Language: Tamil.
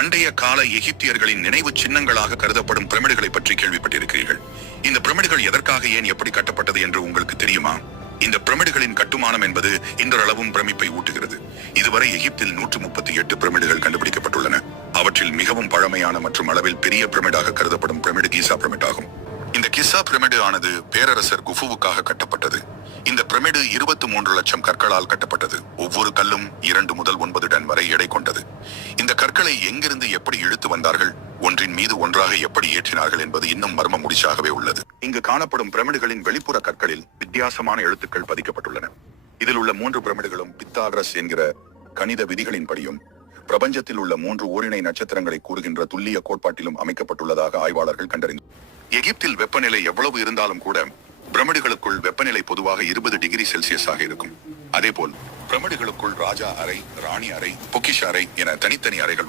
பண்டைய கால எகிப்தியர்களின் நினைவு சின்னங்களாக கருதப்படும் பிரமிடுகளை பற்றி கேள்விப்பட்டிருக்கிறீர்கள். இந்த பிரமிடுகள் எதற்காக ஏன் எப்படி கட்டப்பட்டது என்று உங்களுக்கு தெரியுமா? இந்த பிரமிடுகளின் கட்டுமானம் என்பது இன்றளவும் பிரமிப்பை ஊட்டுகிறது. இதுவரை எகிப்தில் 138 பிரமிடுகள் கண்டுபிடிக்கப்பட்டுள்ளன. அவற்றில் மிகவும் பழமையான மற்றும் அளவில் பெரிய பிரமிடாக கருதப்படும் பிரமிடு கீசா பிரமிட் ஆகும். இந்த கிசா பிரமிடு ஆனது பேரரசர் குஃபுவுக்காக கட்டப்பட்டது. இந்த பிரமிடு 23 லட்சம் கற்களால் கட்டப்பட்டது. ஒவ்வொரு கல்லும் 2 முதல் 9 டன் வரை எடை கொண்டது. இந்த கற்களை எங்கிருந்து எப்படி இழுத்து வந்தார்கள், ஒன்றின் மீது ஒன்றாக எப்படி ஏற்றினார்கள் என்பது இன்னும் மர்ம முடிச்சாகவே உள்ளது. இங்கு காணப்படும் பிரமிடுகளின் வெளிப்புற கற்களில் வித்தியாசமான எழுத்துக்கள் பதிக்கப்பட்டுள்ளன. இதில் உள்ள 3 பிரமிடுகளும் பித்தாகரஸ் என்கிற கணித விதிகளின்படியும் பிரபஞ்சத்தில் உள்ள 3 ஓரிணை நட்சத்திரங்களை கூறுகின்ற துல்லிய கோட்பாட்டிலும் அமைக்கப்பட்டுள்ளதாக ஆய்வாளர்கள் கண்டறிந்தனர். எகிப்தில் வெப்பநிலை எவ்வளவு இருந்தாலும் கூட பிரமிடுகளுக்குள் வெப்பநிலை பொதுவாக 20 டிகிரி செல்சியஸாக இருக்கும். அதேபோல் பிரமிடுகளுக்குள் ராஜா அறை, ராணி அறை, பொக்கிஷ அறை என தனித்தனி அறைகள் உள்ளன.